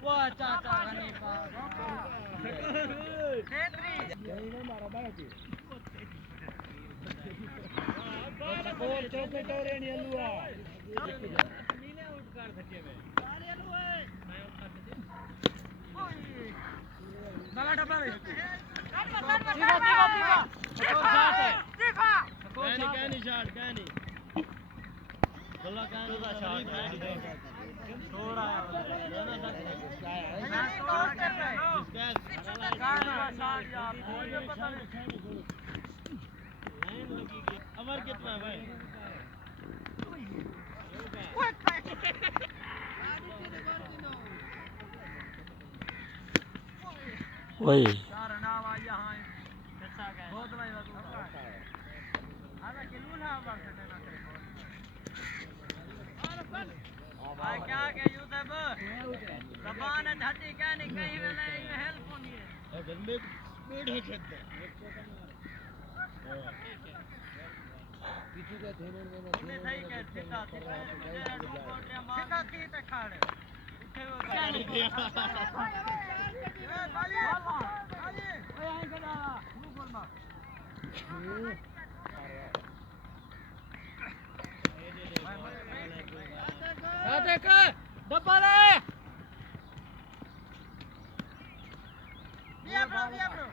Wah, caca kan nih Pak. ini marah banget sih. और चौके टोरे नहीं लुआ नीले आउट कर सके वे अरे लुए दला डबला रे कहनी शॉट कहनी दला कहनी का शॉट छोड़ आया अमर कितना भाई वही यार ना भाई यहां कैसा गया बहुत भाई बात आना किलू ना बात ना करे भाई क्या के यूट्यूब जबान हटी क्या नहीं कहीं में नहीं हेल्प होनी है घर में पेड़ है खेत में किसी का ध्यान में सही कह सीधा सीधा सीधा सीधा खाड़े उठे वो क्या नहीं दिया ए बाली बाली ओए यहीं खड़ा मुंह बोल मार देख डब्बा ले दिया ब्रो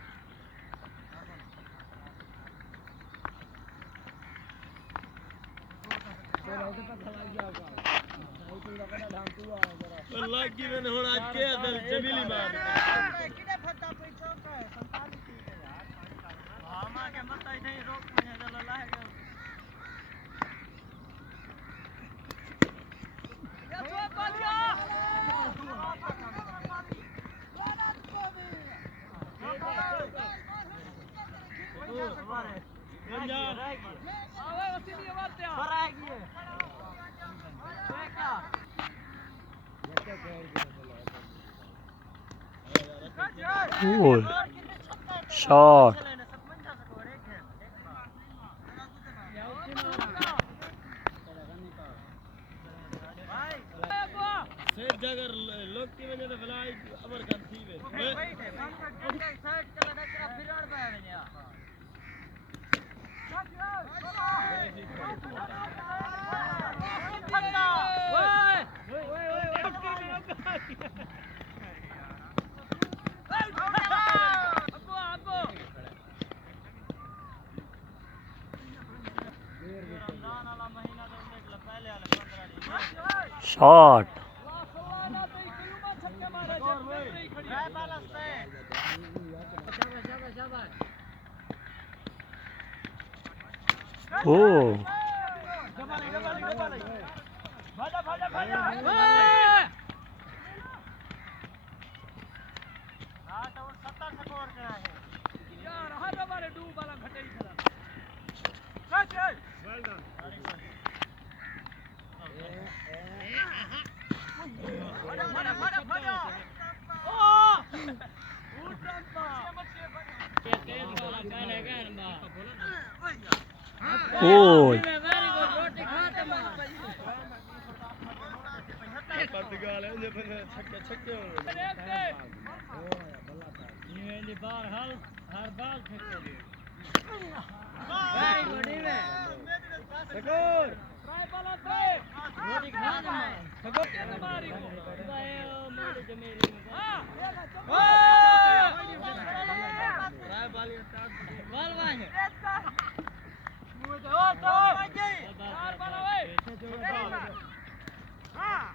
लग की मैंने होना आज के जमीली मार किने फटा पे चौक है 47 की यार हां के मत ऐसे ही रोक मुझे चलो लाएगा ये तो पालिया आवे वसीली आवाज पे आएगी Cool shot. सेठ जगह लोग की वजह से फ्लाई अमर कर थी वे सर्च कर रहा फिर और पे आया Shot. Oh. Well done. Oh. Portugal है ये बंदे छक्के छक्के हो गए ये बार हर बाल फेंक दे भाई बड़ी में स्कोर ट्राई बाल पे बड़ी खान में स्कोर के मारी भाई मारी जमेरी हां ट्राई बाल स्टार्ट बाल भाई ओ तो चार बाल ओए हां